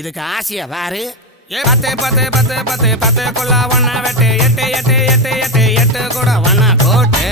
இதுக்கு ஆசையா பாரு. பத்து பத்து பத்து பத்து பத்து கொள்ள ஒன்னா வெட்டு எட்டு எட்டு எட்டு எட்டு எட்டு கூட ஒன்னா கோட்டு